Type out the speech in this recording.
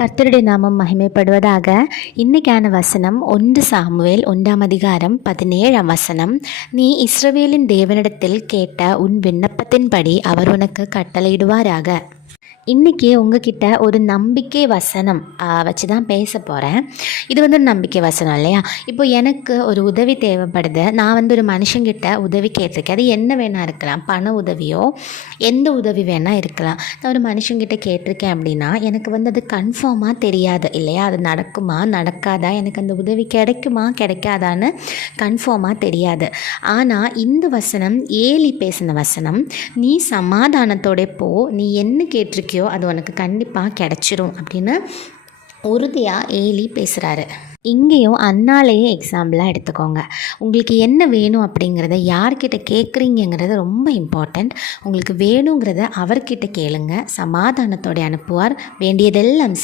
கர்த்தருடைய நாமம் மகிமைப்படுவதாக. இன்னைக்கான வசனம் 1 சாமுவேல் 1ஆம் அதிகாரம் 17ஆம் வசனம். நீ இஸ்ரவேலின் தேவனிடத்தில் கேட்ட உன் விண்ணப்பத்தின்படி அவர் உனக்கு கட்டளையிடுவாராக. இன்றைக்கி உங்ககிட்ட ஒரு நம்பிக்கை வசனம் வச்சு தான் பேச போகிறேன். இது ஒரு நம்பிக்கை வசனம் இல்லையா? இப்போ எனக்கு ஒரு உதவி தேவைப்படுது. நான் ஒரு மனுஷங்கிட்ட உதவி கேட்டிருக்கேன். அது என்ன வேணால் இருக்கலாம், பண உதவியோ எந்த உதவி வேணால் இருக்கலாம். நான் ஒரு மனுஷங்கிட்ட கேட்டிருக்கேன் அப்படின்னா எனக்கு அது கன்ஃபார்மாக தெரியாது இல்லையா? அது நடக்குமா நடக்காதா, எனக்கு அந்த உதவி கிடைக்குமா கிடைக்காதான்னு கன்ஃபார்மாக தெரியாது. ஆனால் இந்த வசனம் ஏலி பேசின வசனம். நீ சமாதானத்தோட போ, நீ என்ன கேட்டிருக்கியோ அது உனக்கு கண்டிப்பாக கிடச்சிரும் அப்படின்னு உறுதியாக ஏலி பேசுகிறாரு. இங்கேயும் அண்ணாலேயே எக்ஸாம்பிளாக எடுத்துக்கோங்க. உங்களுக்கு என்ன வேணும் அப்படிங்கிறத யார்கிட்ட கேட்குறீங்கிறது ரொம்ப இம்பார்ட்டண்ட். உங்களுக்கு வேணுங்கிறத அவர்கிட்ட கேளுங்க. சமாதானத்தோடு அனுப்புவார். வேண்டியதெல்லாம்